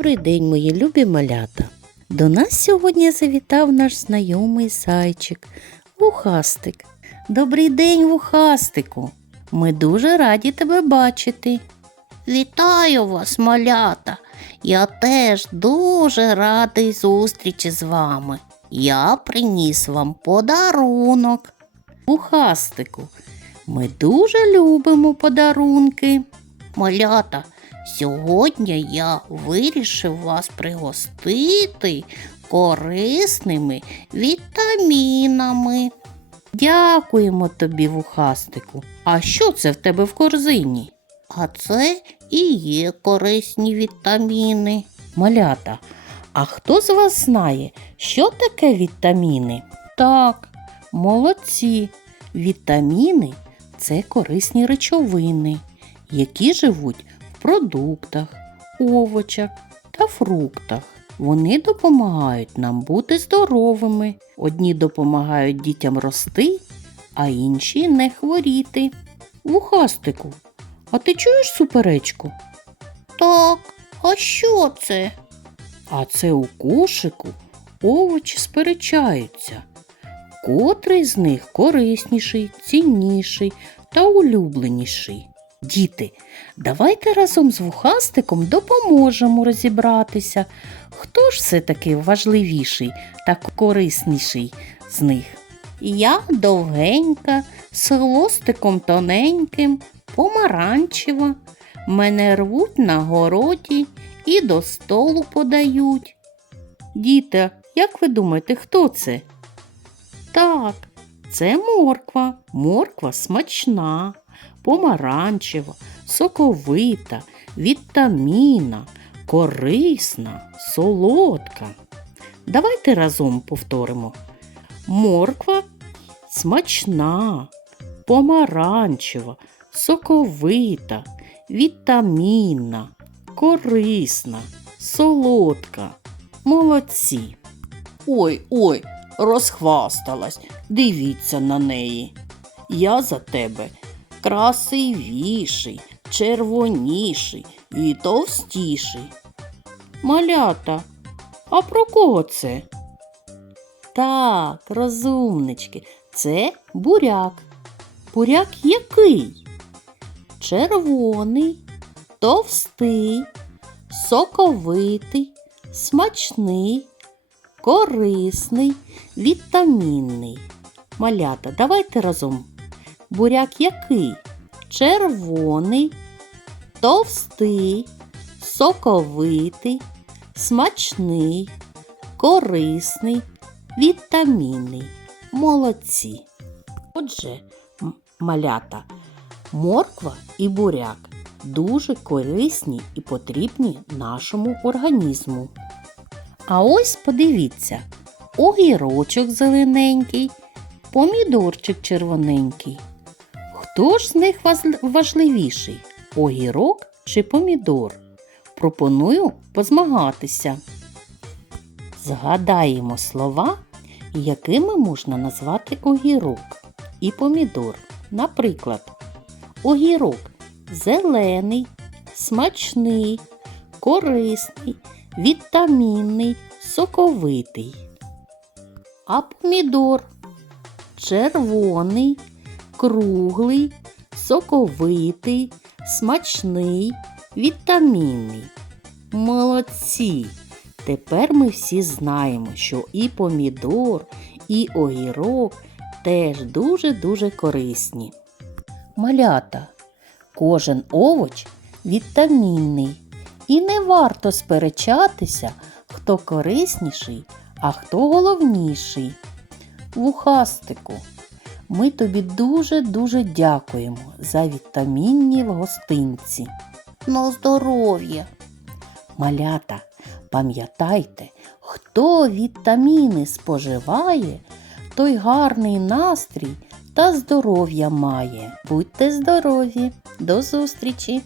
Добрий день, мої любі малята. До нас сьогодні завітав наш знайомий зайчик, вухастик. Добрий день, вухастику. Ми дуже раді тебе бачити. Вітаю вас, малята. Я теж дуже радий зустрічі з вами. Я приніс вам подарунок. Вухастику, ми дуже любимо подарунки. Малята, сьогодні я вирішив вас пригостити корисними вітамінами. Дякуємо тобі, вухастику. А що це в тебе в корзині? А це і є корисні вітаміни. Малята, а хто з вас знає, що таке вітаміни? Так, молодці. Вітаміни це корисні речовини, які живуть продуктах, овочах та фруктах. Вони допомагають нам бути здоровими. Одні допомагають дітям рости, а інші не хворіти. Вухастику, а ти чуєш суперечку? Так, а що це? А це у кошику овочі сперечаються. Котрий з них корисніший, цінніший та улюбленіший. Діти, давайте разом з вухастиком допоможемо розібратися, хто ж все-таки важливіший та корисніший з них. Я довгенька, з хвостиком тоненьким, помаранчева. Мене рвуть на городі і до столу подають. Діти, як ви думаєте, хто це? Так, це морква. Морква смачна, помаранчева, соковита, вітамінна, корисна, солодка. Давайте разом повторимо. Морква смачна, помаранчева, соковита, вітамінна, корисна, солодка. Молодці. Ой, ой, розхвасталась. Дивіться на неї. Я за тебе красивіший, червоніший і товстіший. Малята, а про кого це? Так, розумнички, це буряк. Буряк який? Червоний, товстий, соковитий, смачний, корисний, вітамінний. Малята, давайте разом. Буряк який? Червоний, товстий, соковитий, смачний, корисний, вітамінний. Молодці. Отже, малята, морква і буряк дуже корисні і потрібні нашому організму. А ось подивіться, огірочок зелененький, помідорчик червоненький. Хто ж з них важливіший? Огірок чи помідор? Пропоную позмагатися. Згадаємо слова, якими можна назвати огірок і помідор. Наприклад, огірок зелений, смачний, корисний, вітамінний, соковитий. А помідор червоний, круглий, соковитий, смачний, вітамінний. Молодці! Тепер ми всі знаємо, що і помідор, і огірок теж дуже-дуже корисні. Малята, кожен овоч вітамінний, і не варто сперечатися, хто корисніший, а хто головніший. Вухастику, ми тобі дуже-дуже дякуємо за вітамінні в гостинці. На здоров'я! Малята, пам'ятайте, хто вітаміни споживає, той гарний настрій та здоров'я має. Будьте здорові! До зустрічі!